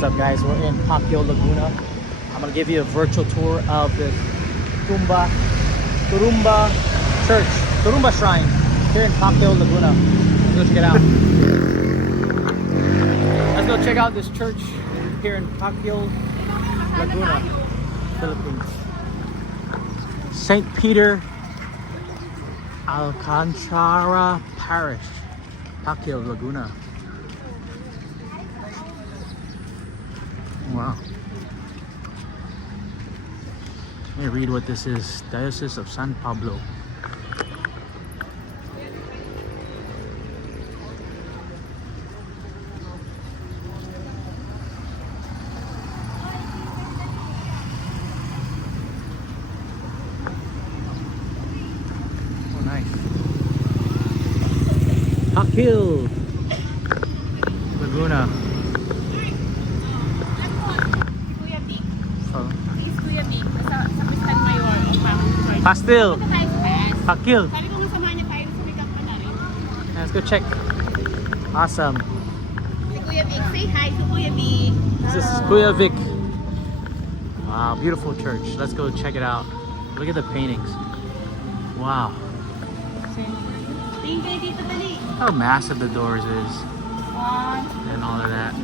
What's up, guys? We're in Pakil, Laguna. I'm gonna give you a virtual tour of the Turumba Church, Turumba Shrine here in Pakil, Laguna. Let's go check it out. Let's go check out this church here in Pakil, Laguna, Philippines. St. Peter Alcantara Parish, Pakil, Laguna. Wow. Let me read what this is. Diocese of San Pablo. Oh, nice. Pakil, Laguna. Pastel. Pakil. Let's go check. Awesome. Say hi to Kuya B. This is Kuya Vic. Wow, beautiful church. Let's go check it out. Look at the paintings. Wow. How massive the doors is. And all of that.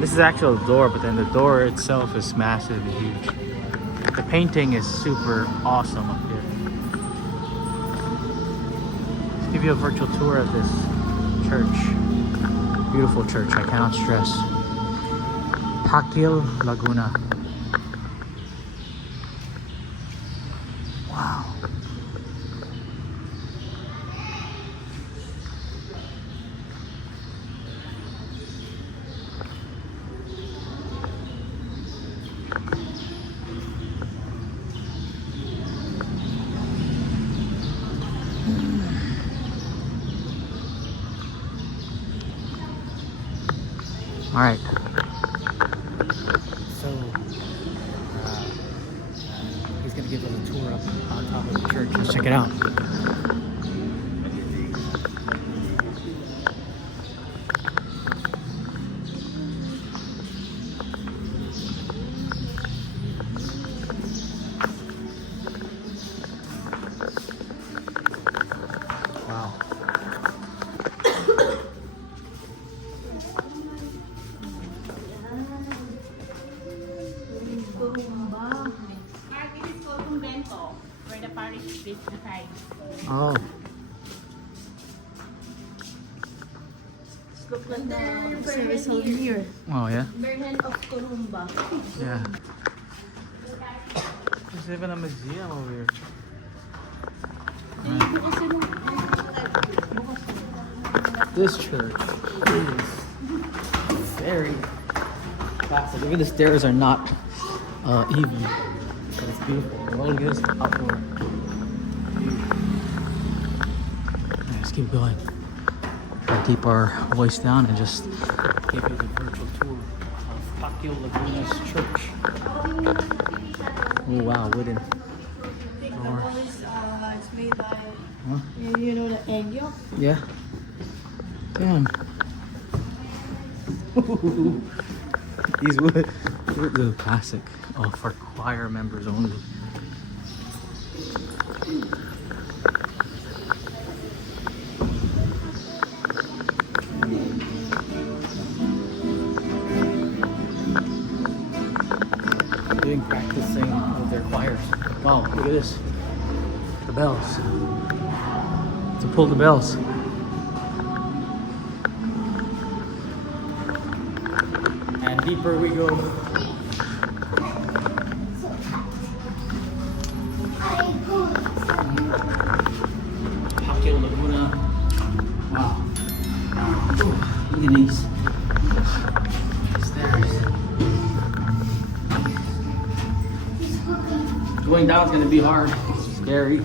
This is actual door, but then the door itself is massive and huge. The painting is super awesome up here. Let's give you a virtual tour of this church. Beautiful church, I cannot stress. Pakil, Laguna. Wow. All right, so he's gonna give us a tour up on top of the church. Let's check it out. Wow. Where the parish is beside. Oh. Look like the service hall here. Oh yeah. Vernon of Turumba. Yeah. There's even a museum over here. This church is very classic. Even the stairs are not even, but it's beautiful. Look at this outdoor. Let's keep going. Try to keep our voice down and just give you the virtual tour of Pakil Laguna's church. Oh wow, wooden door. It's made by, Huh? you know, the egg yolk. Yeah. Damn. These wood are classic. Oh, for choir members only. Doing practicing with their choirs. Wow, look at this. The bells. To pull the bells. And deeper we go. Pakil Laguna. Wow. Look at these stairs. Going down is gonna be hard. Scary.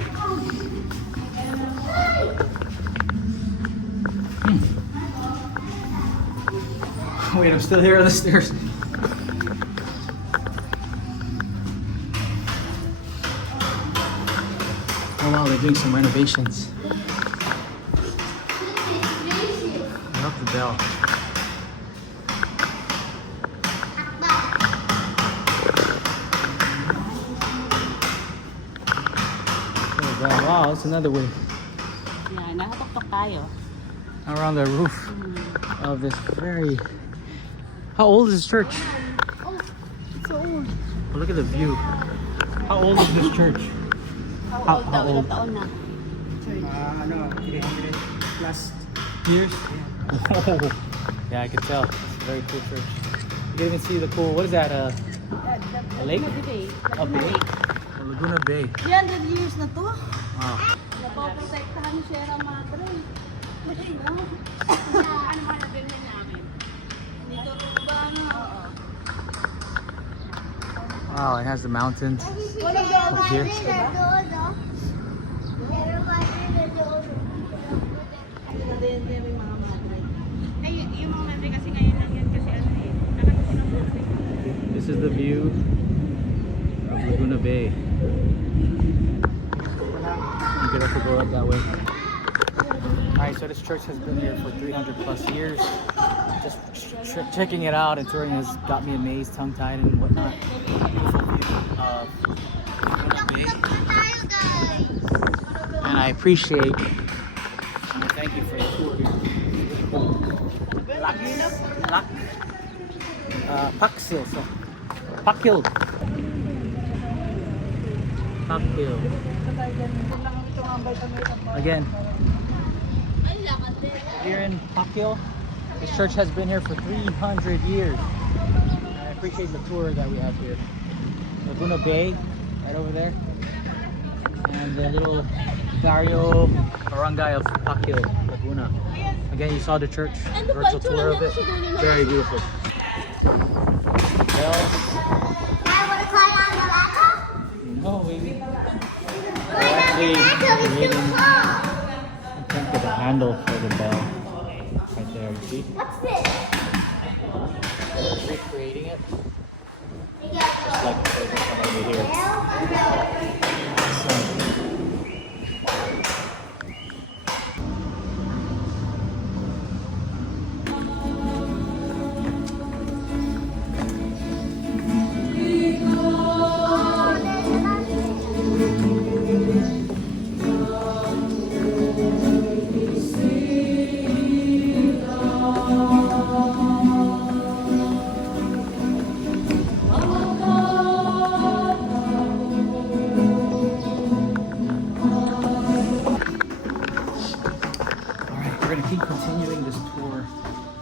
Wait, I'm still here on the stairs. Oh wow, they're doing some renovations. I love the bell. Wow, that's another way. Yeah, nakatok-tok tayo. Around the roof of this very... How old is this church? Oh, it's so old. Oh, look at the view. How old is this church? How old daw? old? Ilang taon na? Ano, 300 plus. Years? Oh, yeah, I can tell. It's a very cool church. You can even see the cool... What is that? A lake? A bay? A Laguna Bay. 300 years na to. Wow. Napoprotektahan ni Sierra Madre. Ano ba nabili namin? Dito ba na? Wow, it has the mountains up here. This is the view of Laguna Bay. You could also go up that way. Alright, so this church has been here for 300 plus years. Just checking it out and touring has got me amazed, tongue-tied and whatnot. Beautiful view of Laguna Bay. And I appreciate and thank you for the tour here. Pakil. So, Pakil. Pakil. Again. Here in Pakil, this church has been here for 300 years. And I appreciate the tour that we have here. Laguna Bay, right over there. And the little barangay of Pakil, Laguna. Again, you saw the church, virtual tour of it. Very beautiful. Bells. No, baby. Actually, think of the handle for the bell right there. You see? What's this? Recreating it, just like the one over here. We're going to keep continuing this tour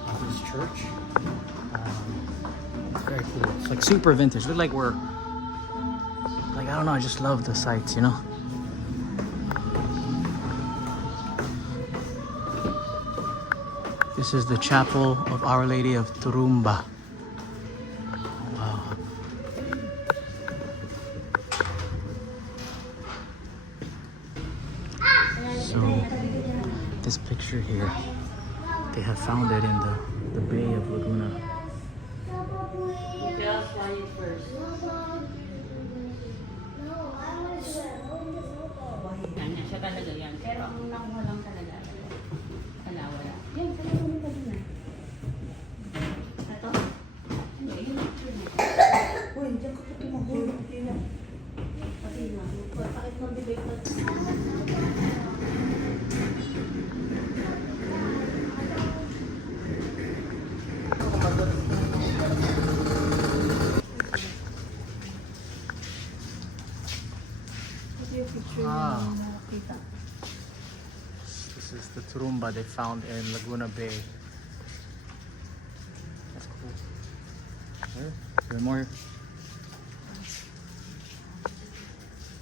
of this church. It's very cool. It's like super vintage. Look like we're, like, I don't know, I just love the sights, you know? This is the chapel of Our Lady of Turumba. Wow. So, this picture here, they have found it in the Bay of Laguna. Just find it first. Yan, siya talaga yan. Pero ang nakuha lang talaga. Wala. Yan, talaga mo pa din. Ito? Hindi, yun. Uy, diyan ka pa tumahulog. Pati na. Pakit mo debate na. This is the Turumba they found in Laguna Bay. That's cool. There more.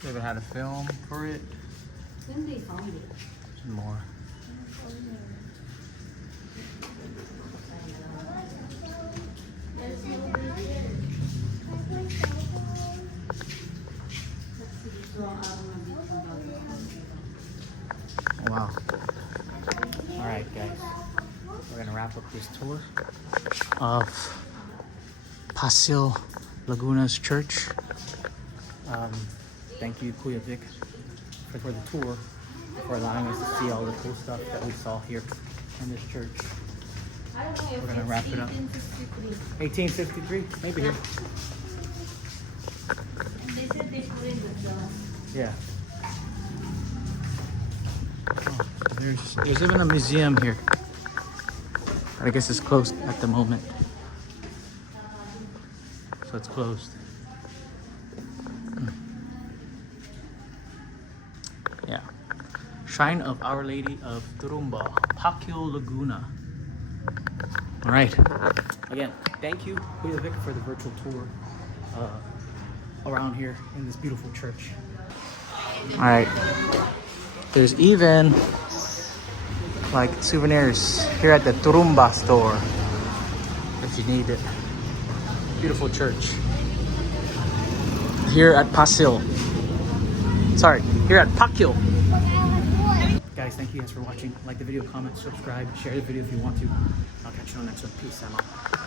They even had a film for it. When they found it? Some more. Wow. Alright guys, we're gonna wrap up this tour of Pakil Laguna's church. Thank you Kuya Vic for the tour, for allowing us to see all the cool stuff that we saw here in this church. We're gonna wrap it up. 1853, maybe here. They said they put in the Yeah. There's even a museum here. But I guess it's closed at the moment. So it's closed. Yeah. Shrine of Our Lady of Turumba, Pakil Laguna. All right. Again, thank you, Kuya Vic, for the virtual tour around here in this beautiful church. All right. There's even like souvenirs here at the Turumba store if you need it. Beautiful church. Here at Pasil. Sorry, here at Pakil. Guys, thank you guys for watching. Like the video, comment, subscribe, share the video if you want to. I'll catch you on the next one. Peace. I'm out.